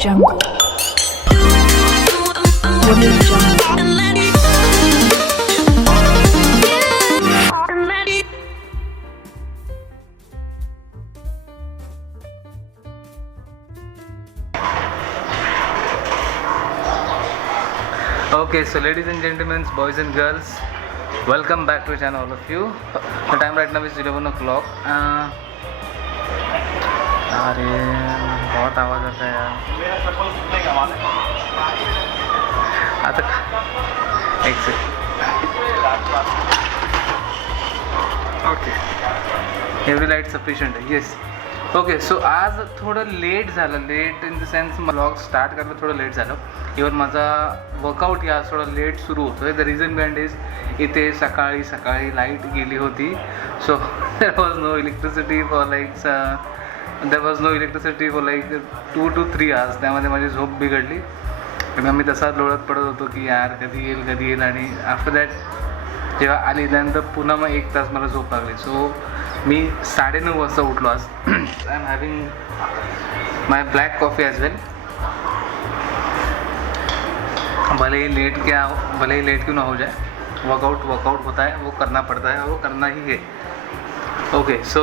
Jungle. Audio Jungle. Okay, so ladies and gentlemen, boys and girls, welcome back to the channel, all of you. The time right now is 11 o'clock. अरे बहुत आवाज़ आता है यार. आता एक सेकंड. ओके, एवरी लाईट सफिशियंट आहे. येस. ओके, सो आज थोडं लेट झालं. Late in the sense vlog start करायला थोडं लेट झालं. इवन माझा वर्कआउट या थोडं लेट सुरू होतो आहे. द रिझन बिहाइंड इज इथे सकाळी लाईट गेली होती. So there was no electricity for like 2 to 3 hours. त्यामध्ये माझी झोप बिघडली. मग मी तसाच लोळत पडत होतो की यार कधी येईल आणि आफ्टर दॅट जेव्हा आली त्यानंतर पुन्हा मग 1 तास मला झोप लागली. सो मी 9:30 वाजता उठलो आज. I am having my black coffee as well. भले ही लेट क्यों ना हो जाए, वर्कआउट होता है, वो करना पड़ता है, वो करना ही है. ओके, सो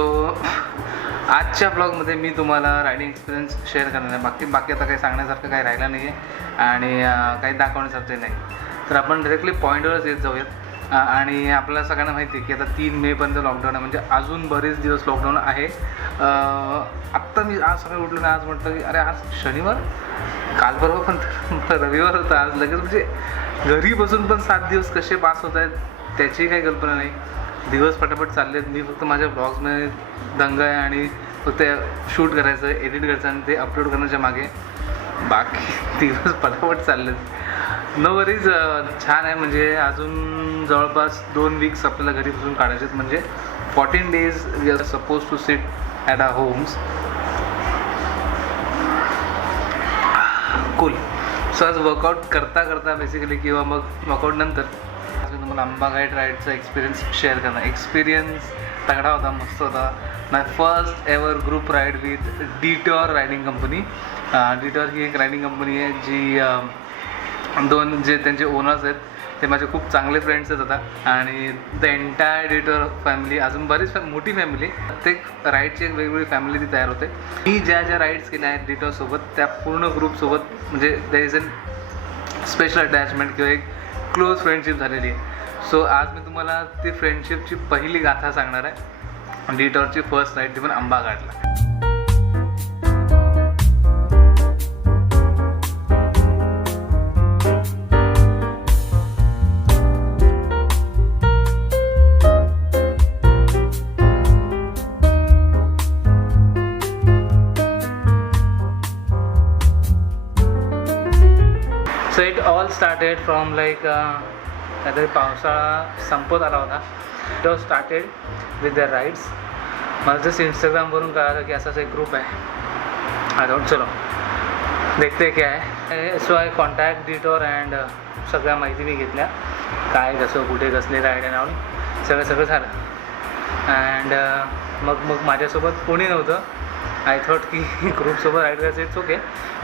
आजच्या ब्लॉगमध्ये मी तुम्हाला रायडिंग एक्सपिरियन्स शेअर करणार आहे. बाकी आता काही सांगण्यासारखं काही राहिलं नाही आहे आणि काही दाखवण्यासारखं नाही. तर आपण डायरेक्टली पॉईंटवरच येत जाऊयात. आणि आपल्याला सगळ्यांना माहिती आहे की आता 3 मेपर्यंत लॉकडाऊन आहे, म्हणजे अजून बरेच दिवस लॉकडाऊन आहे. आत्ता मी आज सकाळी उठलो ना, आज म्हटलं की अरे आज शनिवार, काल परवा पण रविवार होता, आज लगेच म्हणजे घरी बसून पण 7 दिवस कसे पास होत आहेत त्याची काही कल्पना नाही. दिवस पटापट चालले आहेत. मी फक्त माझ्या ब्लॉग्समध्ये दंग आहे आणि फक्त शूट करायचं, एडिट करायचं आणि ते अपलोड करण्याच्या मागे बाकी दिवस पटापट चालले आहेत. No worries. छान आहे. म्हणजे अजून जवळपास 2 वीक्स आपल्याला घरी बसून काढायचे आहेत. म्हणजे 14 days we are suppose to sit at our homes. Cool. So आज वर्कआउट करता बेसिकली किंवा मग वर्कआउट नंतर आज मी तुम्हाला आंबाघाट राईडचा एक्सपिरियन्स शेअर करणार. एक्सपिरियन्स तगडा होता, मस्त होता. My first ever group ride with Detour riding company. Detour ही एक रायडिंग कंपनी आहे जी 2 जे त्यांचे ओनर्स आहेत ते माझे खूप चांगले फ्रेंड्स आहेत आता. आणि द एंटायर डिटॉर फॅमिली, अजून बरीच मोठी फॅमिली, प्रत्येक राईडची एक वेगवेगळी फॅमिली ती तयार होते. मी ज्या राईड्स केल्या आहेत डिटॉरसोबत त्या पूर्ण ग्रुपसोबत म्हणजे there is an special attachment किंवा एक क्लोज फ्रेंडशिप झालेली आहे. सो आज मी तुम्हाला ती फ्रेंडशिपची पहिली गाथा सांगणार आहे. डिटॉरची फर्स्ट राईड ती पण आंबाघाटला. So it all started from like काहीतरी पावसाळा संपत आला होता. It all started with the rides. मला जस्ट इंस्टाग्रामवरून कळालं की असाच एक ग्रुप आहे. आय थॉट चलो देखते क्या है. So eye contact detour and सगळ्या माहिती मी घेतल्या, काय कसं कुठे कसले राईड आहे नाव सगळं झालं. अँड मग माझ्यासोबत कोणी नव्हतं. आय थॉट की ग्रुपसोबत राईड करायचं इट्स ओके,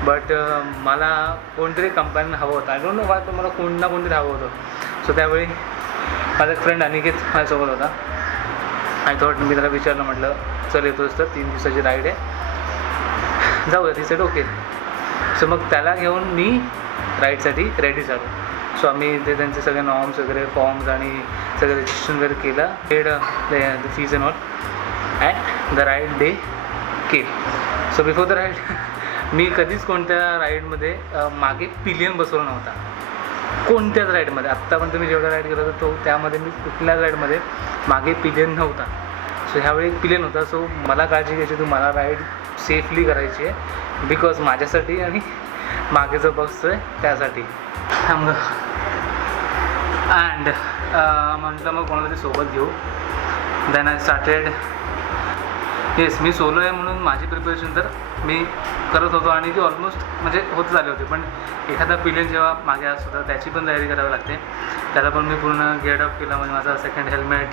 बट मला कोणतरी कंपॅनियन हवं होतं. आय डोंट नो वाय, पण मला कोण ना कोणतरी हवं होतं. सो त्यावेळी माझा एक फ्रेंड अनिकेत माझ्यासोबत होता. आय थॉट मी त्याला विचारलं, म्हटलं चल येतोस तर 3 दिवसाची राईड आहे, जाऊया. ती सेट ओके. सो मग त्याला घेऊन मी राईडसाठी रेडी झालो. सो आम्ही ते त्यांचे सगळे नॉर्म्स वगैरे फॉर्म्स आणि सगळं रजिस्ट्रेशन वगैरे केलं. Paid the fees and all at the ride day came. So before the ride मी कधीच कोणत्या राईडमध्ये मागे पिलियन बसवला नव्हता, कोणत्याच राईडमध्ये. आत्तापर्यंत मी जेवढा राईड केला होता तो त्यामध्ये मी कुठल्याच राईडमध्ये मागे पिलियन नव्हता. सो ह्यावेळी एक पिलियन होता. सो मला काळजी घ्यायची होती, मला राईड सेफली करायची आहे, बिकॉज माझ्यासाठी आणि मागे जो बसतो आहे त्यासाठी. अँड म्हटलं मग कोणातरी सोबत घेऊ. Then I started. येस, मी सोलो आहे म्हणून माझी प्रिपरेशन तर मी करत होतो आणि ती ऑलमोस्ट म्हणजे होत झाली होती. पण एखादा पिलियन जेव्हा मागे असतो तर त्याची पण तयारी करावी लागते. त्याला पण मी पूर्ण गेटअप केला. म्हणजे माझा सेकंड हेल्मेट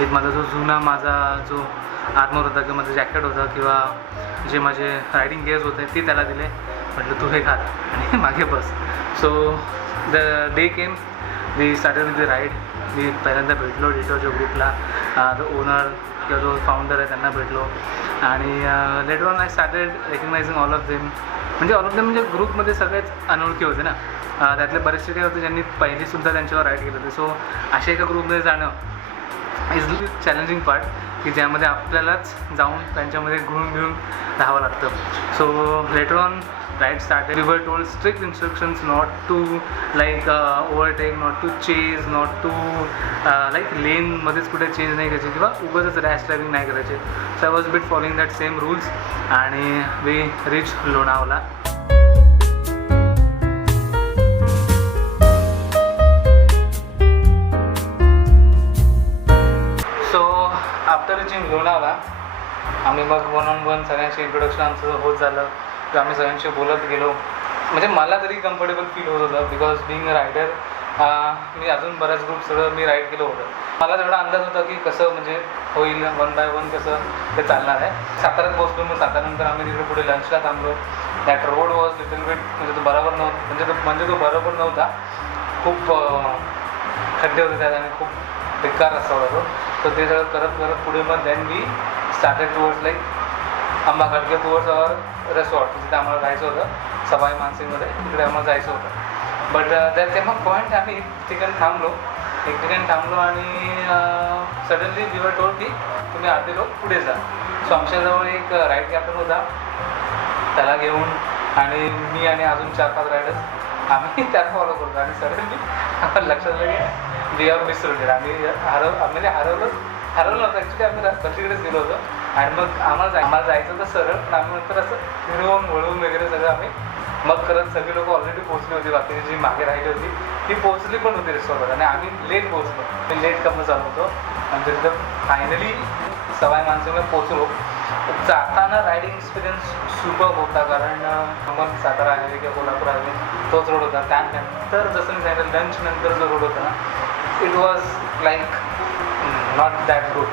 विथ माझा जो जुना माझा जो आर्मर होता किंवा माझं जॅकेट होतं किंवा जे माझे रायडिंग गिअर्स होते ते त्याला दिले. म्हटलं तू हे घाल आणि मागे बस. So the day came, we started with the ride. मी पहिल्यांदा भेटलो डिटोच्या ग्रुपला, द ओनर किंवा जो फाउंडर आहे त्यांना भेटलो आणि later on I started recognising all of them. म्हणजे ऑल ऑफ देम म्हणजे ग्रुपमध्ये सगळेच अनोळखी होते ना, त्यातले बरेचसे काही होते ज्यांनी पहिलीसुद्धा त्यांच्यावर राईड केलं होते. सो अशा एका ग्रुपमध्ये जाणं इज चॅलेंजिंग पार्ट की ज्यामध्ये आपल्यालाच जाऊन त्यांच्यामध्ये घुळून घेऊन राहावं लागतं. So later on ride started. We were told strict instructions not to like overtake, not to chase, not to like लेनमध्येच कुठे चेंज नाही करायचे किंवा उगाचच रॅश ड्रायव्हिंग नाही करायचे. So I was bit following that same rules आणि we reach Lonavala. After reaching Lonavala आम्ही मग वन ऑन वन सगळ्यांशी इंट्रोडक्शन आमचं होत झालं किंवा आम्ही सगळ्यांशी बोलत गेलो. म्हणजे मला तरी कम्फर्टेबल फील होत होतं बिकॉज बिंग अ रायडर. मी अजून बऱ्याच ग्रुप सगळं मी राईड केलं होतं. मला तेवढा अंदाज होता की कसं म्हणजे होईल, वन बाय वन कसं ते चालणार आहे. साताऱ्यात पोहोचलो. मग साताऱ्यानंतर आम्ही तिकडे पुढे लंचला थांबलो. That road was little bit म्हणजे तो बरोबर नव्हता, म्हणजे तो बरोबर नव्हता. खूप खड्डे होते त्यात आणि खूप बेकार रस्ता होता तो. तर ते सगळं करत करत पुढे मग then we started towards like Ambaghat किंवा टुवर्ड्स अवर रेसॉर्ट जिथे आम्हाला राहायचं होतं सवाई मानसिंगमध्ये. तिकडे आम्हाला जायचं होतं. बट त्यात ते मग पॉईंट आम्ही एक ठिकाणी थांबलो आणि सडनली वी वर टोल्ड की तुम्ही अर्धे लोक पुढे जा. सो आमच्याजवळ एक राईड कॅप्टन होता, त्याला घेऊन आणि मी आणि अजून 4-5 रायडर्स आम्ही त्याला फॉलो करतो आणि सडनली आम्हाला लक्षात आलं की वी आर मिसरोडेड. आम्ही हरवलं नव्हतं ॲक्च्युली. आम्ही कशीकडेच गेलो होतो आणि मग आम्हाला जायचं होतं सरळ, पण आम्ही नंतर असं फिरवून वळवून वगैरे सगळं आम्ही मग करत सगळी लोक ऑलरेडी पोहोचली होती. बाकीची जी मागे राहिली होती ती पोहोचली पण होती रिसॉर्टवर आणि आम्ही लेट पोहोचलो. मी लेट करणं चालू होतो आणि तिथं फायनली सवाई मानसिंगला पोहोचलो. जाताना रायडिंग एक्सपिरियन्स सुपर होता कारण मग सातारा हायवे किंवा कोल्हापूर हायवे तोच रोड होता. त्यानंतर जसं मी सांगितलं लंच नंतर जो रोड होता ना it was like not that good.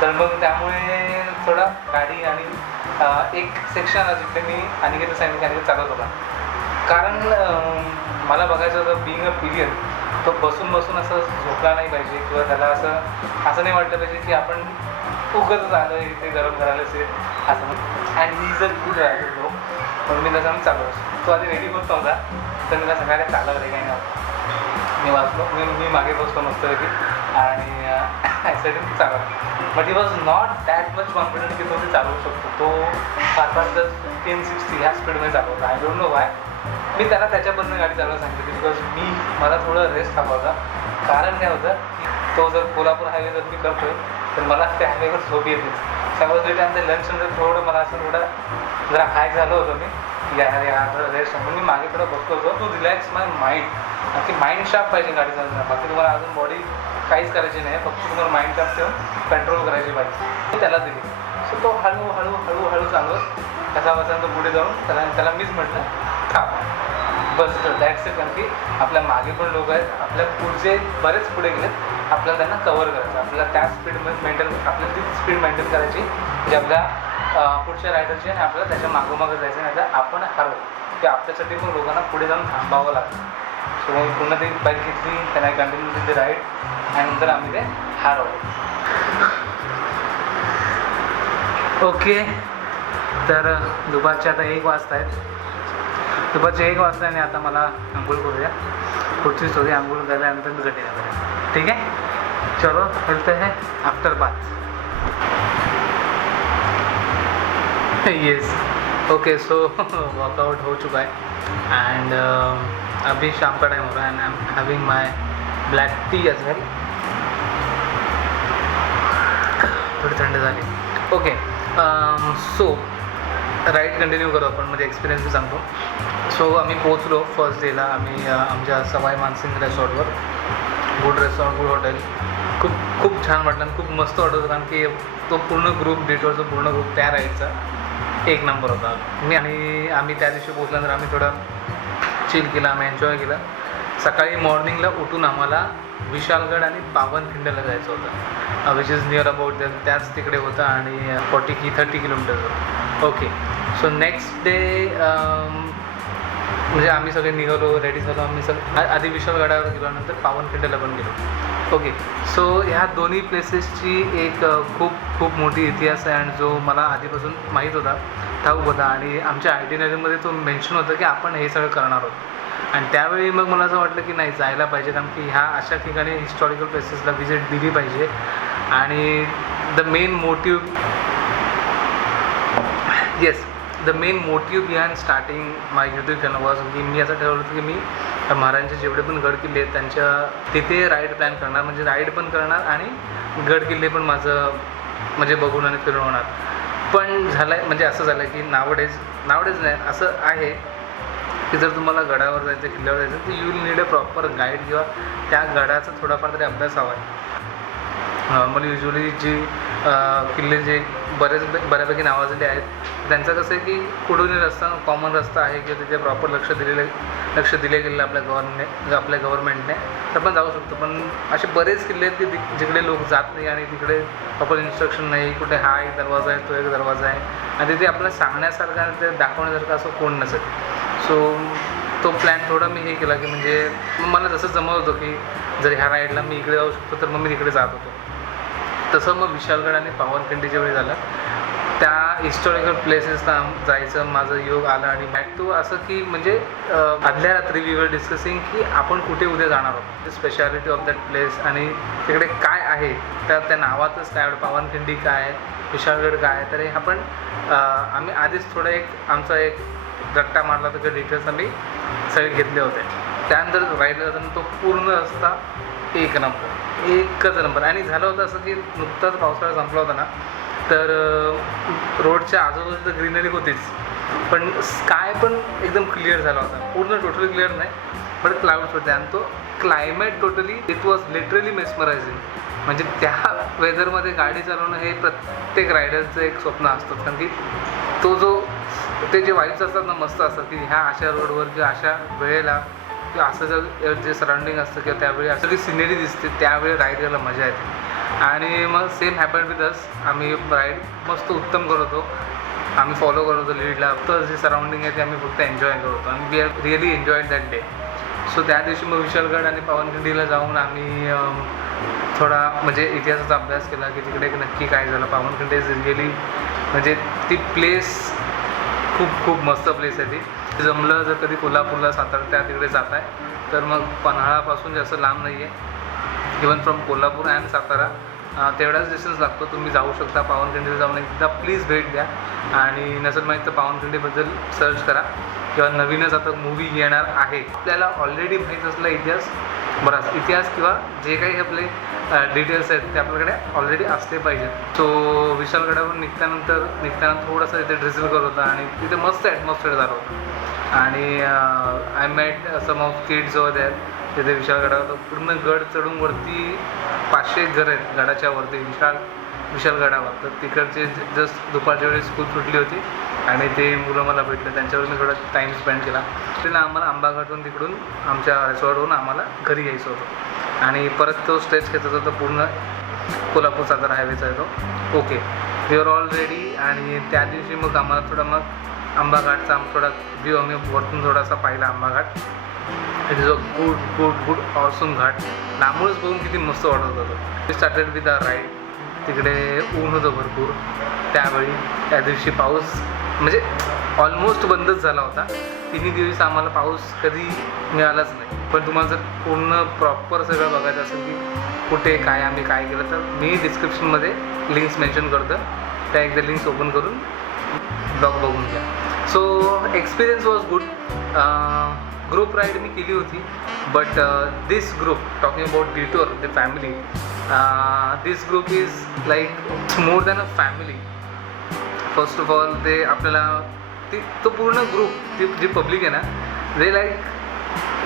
तर मग त्यामुळे थोडा गाडी आणि एक सेक्शन जिथे मी अनिकेत सांगितलं चालत होता कारण मला बघायचं होतं बिंग अ पिरियड तो बसून असं झोपला नाही पाहिजे किंवा त्याला असं नाही वाटलं पाहिजे की आपण उगतच आलं इथे गरम करायला असेल असं. And he is a good rider तो. म्हणून मी त्याचा चालू असतो. तो आधी रेडी होत नव्हता तर मी त्याला सगळ्या चालवलं काही नव्हतं. मी वाचलो, मी मागे बसतो मस्तपैकी आणि ॲक्सिडेंट चालवलं. But he was not that much confident की तो ते चालवू शकतो. तो 1560 ह्या स्पीडमध्ये चालवतो. I don't know why. मी त्याला त्याच्याबद्दल गाडी चालवायला सांगितली बिकॉज मला थोडं रेस्ट हवा होता. कारण काय होतं की तो जर कोल्हापूर हायवे जर मी करतोय तर मला त्या हायवेवर झोप येतेच. त्यामुळे त्यानंतर लंच नंतर थोडं मला असं जरा हाय झालं होतं मी की अरे हा थोडं रेस्ट म्हणून मी मागे थोडं बसलो होतो. टू रिलॅक्स माय माइंड की माइंड शार्प पाहिजे गाडी चालवताना. बाकी तुम्हाला अजून बॉडी काहीच करायची नाही, फक्त तुम्हाला माइंड शार्प ठेवून कंट्रोल करायची पाहिजे. मी त्याला दिली. सो तो हळूहळू चालवत कसा बसा तो पुढे जाऊन त्याला मीच म्हटलं थांब बस दॅट्स इट. कारण की आपल्या मागे पण लोक आहेत, आपल्या पुढचे बरेच पुढे गेलेत, आपल्याला त्यांना कव्हर करायचं. आपल्याला त्या स्पीडमध्ये आपल्याला ती स्पीड मेंटेन करायची जी आपल्या पुढच्या रायडरची आणि आपल्याला त्याच्या मागोमागं जायचं नाही तर आपण हरवू की आपल्यासाठी पण लोकांना पुढे जाऊन थांबावं लागतं. सो मग पुन्हा ती बाईक घेतली, त्यांना कंटिन्यू ती राईड आणि नंतर आम्ही ते हरवलं. ओके, तर दुपारचे आता 1 वाजता आहेत. दुपारचे 1 वाजता आणि आता मला आंघोळ करूया. पुढची स्टोरी आंघोळ झाल्यानंतर मी कंटिन्यू करूया. ठीक है, चलो मिलते हैं after bath. Yes, okay. So workout हो चुका है एंड अभी शाम का टाइम हो रहा है and I am having my black tea as well. थोडी थंड झाली. ओके, सो राईड कंटिन्यू करू आपण, म्हणजे एक्सपिरियन्स मी सांगतो. सो आम्ही पोचलो फर्स्ट डेला. आम्ही आमच्या सवाई मानसिंग रेसॉर्टवर. Good resort, good hotel. खूप छान वाटलं आणि खूप मस्त वाटत होतं कारण की तो पूर्ण ग्रुप डिटोरचा पूर्ण ग्रुप त्या राईडचा एक नंबर होता. आम्ही त्या दिवशी पोचल्यानंतर आम्ही थोडं चिल केलं, आम्ही एन्जॉय केलं. सकाळी मॉर्निंगला उठून आम्हाला विशालगड आणि पावनखिंडला जायचं होतं विच इज नियर अबाउट त्याच तिकडे होतं आणि 30 kilometre. Okay, so next day म्हणजे आम्ही सगळे निघालो, रेडी झालो. आम्ही आधी विशालगडावर गेलो, नंतर पावनखिंडीला पण गेलो. ओके, सो ह्या दोन्ही प्लेसेसची एक खूप खूप मोठी इतिहास आहे आणि जो मला आधीपासून माहीत होता, ठाऊक होता. आणि आमच्या आयटिनरीमध्ये तो मेन्शन होतं की आपण हे सगळं करणार आहोत. आणि त्यावेळी मग मला असं वाटलं की नाही, जायला पाहिजे, कारण की ह्या अशा ठिकाणी हिस्टॉरिकल प्लेसेसला व्हिजिट दिली पाहिजे. आणि the main motive behind starting my YouTube channel was की मी असं ठरवलं होतं की मी महाराजांचे जेवढे पण गड किल्ले आहेत त्यांच्या तिथे राईड प्लॅन करणार, म्हणजे राईड पण करणार आणि गड किल्ले पण माझं म्हणजे बघून आणि फिरून होणार. पण झालं आहे म्हणजे असं झालं की नावडेज नाही, असं आहे की जर तुम्हाला गडावर जायचं, किल्ल्यावर जायचं, तर you will need a proper guide किंवा त्या गडाचा थोडाफार तरी अभ्यास हवा आहे. नॉर्मली युजली जी किल्ले जे बऱ्यापैकी नावाजलेले आहेत त्यांचं कसं आहे की कुठूनही रस्ता, कॉमन रस्ता आहे किंवा तिथे प्रॉपर लक्ष दिले गेलेलं आपल्या गव्हर्नमेंटने, तर आपण जाऊ शकतो. पण असे बरेच किल्ले आहेत की जिकडे लोक जात नाही आणि तिकडे प्रॉपर इन्स्ट्रक्शन नाही. कुठे हा एक दरवाजा आहे, तो एक दरवाजा आहे, आणि तिथे आपल्याला सांगण्यासारखं आणि ते दाखवण्यासारखं असं कोण नसेल. सो तो प्लॅन थोडा मी हे केला की म्हणजे मला जसं जमत होतं की जर ह्या राईडला मी इकडे जाऊ शकतो तर मग मी तिकडे जात होतो. तसं मग विशालगड आणि पावनखिंडीच्या वेळी झालं. त्या हिस्टॉरिकल प्लेसेसला जायचं माझं योग आलं. आणि बॅक टू असं की म्हणजे आदल्या रात्री वी वर डिस्कसिंग की आपण कुठे उद्या जाणार आहोत, स्पेशालिटी ऑफ दॅट प्लेस आणि तिकडे काय आहे, त्या नावातच काय, पावनखिंडी काय आहे, विशालगड काय आहे. तर हे आम्ही आधीच थोडं आमचा एक रट्टा मारला होता किंवा डिटेल्स आम्ही सगळे घेतले होते. त्यानंतर राहिलं जाताना तो पूर्ण रस्ता एकच नंबर. आणि झालं होतं असं की नुकताच पावसाळा संपला होता ना, तर रोडच्या आजूबाजूला तर ग्रीनरी होतीच, पण स्काय पण एकदम क्लिअर झाला होता. पूर्ण टोटली क्लिअर नाही, बट क्लाउड्स होते. आणि तो climate totally it was literally mesmerising. म्हणजे त्या वेदरमध्ये गाडी चालवणं हे प्रत्येक रायडरचं एक स्वप्न असतं, कारण की ते जे वाईब्स असतात ना, मस्त असतात की ह्या अशा रोडवर किंवा अशा वेळेला किंवा असं जे सराउंडिंग असतं किंवा त्यावेळी असं जी सिनेरी दिसते त्यावेळी राईड करायला मजा येते. आणि मग सेम हॅपन विथ अस. आम्ही राईड मस्त उत्तम करत होतो, आम्ही फॉलो करत होतो लीडला. तर जे सराउंडिंग आहे ते आम्ही फक्त एन्जॉय करत होतो आणि we have really enjoyed that day. So त्या दिवशी मग विशालगड आणि पावनखिंडीला जाऊन आम्ही थोडा म्हणजे इतिहासाचा अभ्यास केला की तिकडे नक्की काय झालं. पावनखिंडी इज रिअली म्हणजे ती प्लेस खूप मस्त प्लेस आहे ती. जमलं जर कधी कोल्हापूरला, सातारा त्या तिकडे जात आहे तर मग पन्हाळापासून जास्त लांब नाही आहे. Even from Kolhapur and Satara तेवढाच डिस्टन्स लागतो. तुम्ही जाऊ शकता. पावनखिंडीला जाऊन एकदा प्लीज भेट द्या. आणि नसेल माहीत तर पावनखिंडीबद्दल सर्च करा. किंवा नवीनच आता मूवी येणार आहे. आपल्याला ऑलरेडी माहीत असलेला इतिहास किंवा जे काही आपले डिटेल्स आहेत ते आपल्याकडे ऑलरेडी असले पाहिजेत. सो विशालगडावर निघताना थोडंसं तिथे ड्रिझल करत होता आणि तिथे मस्त ॲटमॉस्फिअर झालं होतं. आणि I met some of kids over there. तिथे विशालगडावर पूर्ण गड चढून वरती 500 घरं आहेत गडाच्या वरती विशालगडावर. तर तिकडचे जस्ट दुपारच्या वेळेस स्कूल सुटली होती आणि ते मुलं मला भेटले, त्यांच्यावर मी थोडा टाईम स्पेंड केला. तिला आम्हाला आंबाघाटून तिकडून आमच्या रिसॉर्टवरून आम्हाला घरी यायचं होतं आणि परत तो स्ट्रेच घेत होता. तो पूर्ण कोल्हापूर सातारा हायवेचा आहे तो. Okay, we are all ready. आणि त्या दिवशी मग आम्हाला आंबाघाटचा थोडा व्ह्यू आम्ही वरतून थोडासा पाहिला. Ambaghat it is a good awesome ghat. लांबूनच बघून किती मस्त वाटत होतं. We started with a ride. तिकडे ऊन होतं भरपूर त्यावेळी. त्या दिवशी पाऊस म्हणजे ऑलमोस्ट बंदच झाला होता. 3 दिवस आम्हाला पाऊस कधी मिळालाच नाही. पण तुम्हाला जर पूर्ण प्रॉपर सगळं बघायचं असेल की कुठे काय आम्ही काय केलं तर मी डिस्क्रिप्शनमध्ये लिंक्स मेन्शन करतो. त्या एकदा लिंक्स ओपन करून ब्लॉग बघून घ्या. So experience was good. Group ride मी केली होती, but this group talking about Detour the family, this group is like more than a family. First of all ते आपल्याला तो पूर्ण ग्रुप जी पब्लिक आहे ना,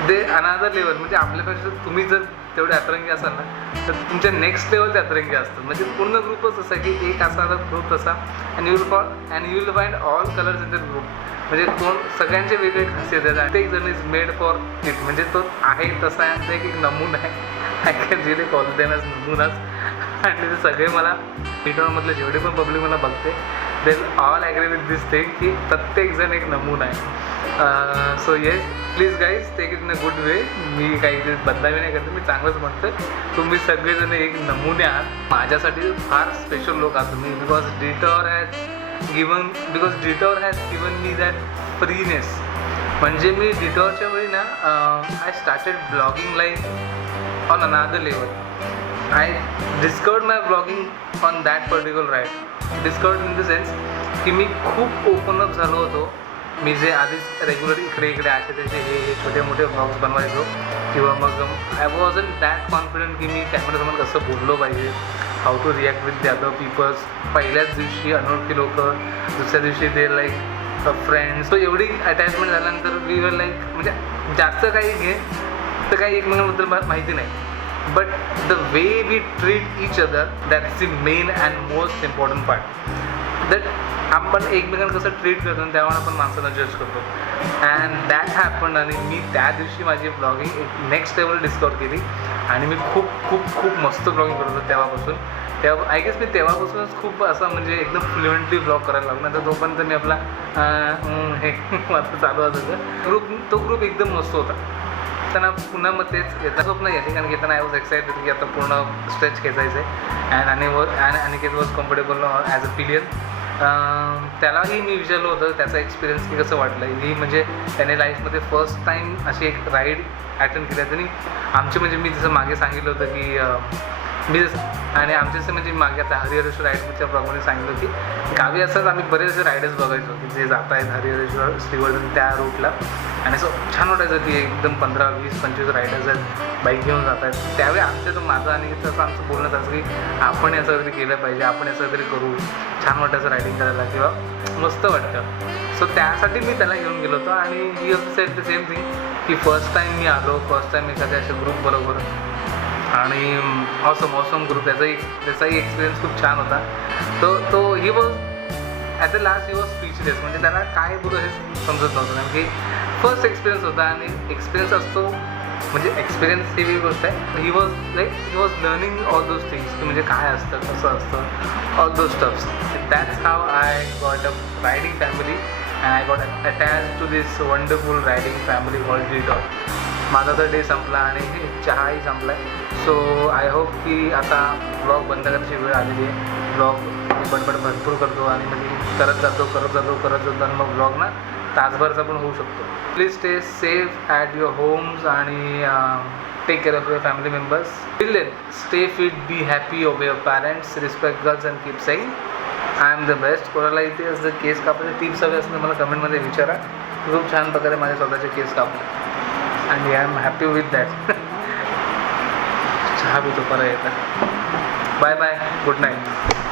दे अनादर लेवल. म्हणजे आपल्यापेक्षा तुम्ही जर तेवढे अतरंगी असाल ना तर तुमच्या नेक्स्ट लेवल ते अतरंगी असतात. म्हणजे पूर्ण ग्रुपच असा की एक असा ग्रुप तसा. And you will find all colours in that group. म्हणजे सगळ्यांचे वेगळे खासियत आहेत. प्रत्येक जण इज मेड फॉर इट. म्हणजे तो आहे तसा आहे, एक नमुना आहे. I can really call them as नमुनाच. आणि ते सगळे मला ट्विटरमधले जेवढे पण पब्लिक मला बघते they all agree with this thing की प्रत्येकजण एक नमुना आहे. So yes, please guys take it in a good way. मी काही बदलावी नाही करतो, मी चांगलंच म्हणतो. तुम्ही सगळेजण एक नमुने आहात. माझ्यासाठी फार स्पेशल लोक आहात तुम्ही, because detour has given me that freeness. म्हणजे मी डिटॉरच्या वेळी ना I started blogging life on another level. I discovered my blogging on that particular ride. Discovered in the sense की मी खूप ओपन अप झालो होतो. मी जे आधीच रेग्युलर इकडे असे त्याचे हे छोटे मोठे ब्लॉग्स बनवायचो, किंवा मग I was in that confident की मी कॅमेरासमोर कसं बोललो पाहिजे, how to react with the other peoples. पहिल्याच दिवशी अनोळखी लोक, दुसऱ्या दिवशी दे लाईक फ्रेंड्स. सो एवढी अटॅचमेंट झाल्यानंतर वी वर लाईक, म्हणजे जास्त काही घे तर काही एकमेकांबद्दल माहिती नाही, but the way we treat each other, that's the main and most important part. That आपण एकमेकांना कसं ट्रीट करतो तेव्हा आपण माणसाला जज करतो. And that happen. आणि मी त्या दिवशी माझी ब्लॉगिंग एक नेक्स्ट लेवल डिस्कवर केली आणि मी खूप खूप खूप मस्त ब्लॉगिंग करत होतो तेव्हापासून. तेव्हा आय गेस मी तेव्हापासूनच खूप असं म्हणजे एकदम फ्लुएंटली ब्लॉग करायला लागलो. तर तोपर्यंत मी आपला हे माझं चालू होतं. तो ग्रुप एकदम मस्त होता. त्यांना पुन्हा मग तेच येता स्वप्न येते, कारण घेताना आय वॉज एक्साइटेड की आता पूर्ण स्ट्रेच खेचायचं आहे. And Aniket was comfortable as a pillion. त्यालाही मी विचारलं होतं त्याचा एक्सपिरियन्स की कसं वाटलं. ही म्हणजे त्याने लाईफमध्ये फर्स्ट टाईम अशी एक राईड अटेंड केली. आणि आमची म्हणजे मी जसं मागे सांगितलं होतं की मी आणि आमचे जसं म्हणजे मागे आता हरिहरेश्वर राईडच्या ब्लॉगमध्ये सांगितलं की गावी असंच आम्ही बरेच असे रायडर्स बघायचो की जे जात आहेत हरिहरेश्वर श्रीवर्धन त्या रूटला. आणि असं छान वाटायचं की एकदम 15, 20, 25 रायडर्स आहेत, बाईक घेऊन जात आहेत. त्यावेळी आमचं माझं आणि तसं आमचं बोलणं असं की आपण असं काहीतरी केलं पाहिजे, आपण असं काहीतरी करू. छान वाटायचं रायडिंग करायला किंवा मस्त वाटतं. सो त्यासाठी मी त्याला घेऊन गेलो होतो. आणि he also sed the same thing की फर्स्ट टाईम मी आलो, फर्स्ट टाईम एखाद्या अशा ग्रुपबरोबर. आणि ऑसम ग्रुप, त्याचाही एक्सपिरियन्स खूप छान होता. तो he was at the last he was speechless. म्हणजे त्याला काय बोलू हे समजत नव्हतं, कारण की फर्स्ट एक्सपिरियन्स होता. आणि एक्सपिरियन्स असतो म्हणजे एक्सपिरियन्स ही वेगळी गोष्ट आहे. He was learning all those things की म्हणजे काय असतं, कसं असतं, all those stuffs. That's how I got a riding family and I got attach to this wonderful riding family called Detour. माझा तर डे संपला आणि चहाही संपला आहे. सो आय होप की आता ब्लॉग बंद करायची वेळ आलेली आहे. ब्लॉग बडबड भरपूर करतो आणि म्हणजे करत जातो आणि मग ब्लॉग ना तासभरचा पण होऊ शकतो. Please stay safe at your homes आणि take care of your family members. Till then stay fit, be happy, obey your parents, respect girls and keep saying I am the best. कोणाला इथे असं केस कापायचे tips हवे असतील मला कमेंटमध्ये विचारा. खूप छान प्रकारे माझ्या स्वतःचे केस कापले and I am happy with that. चहा पितो परत येतं. Bye bye, good night.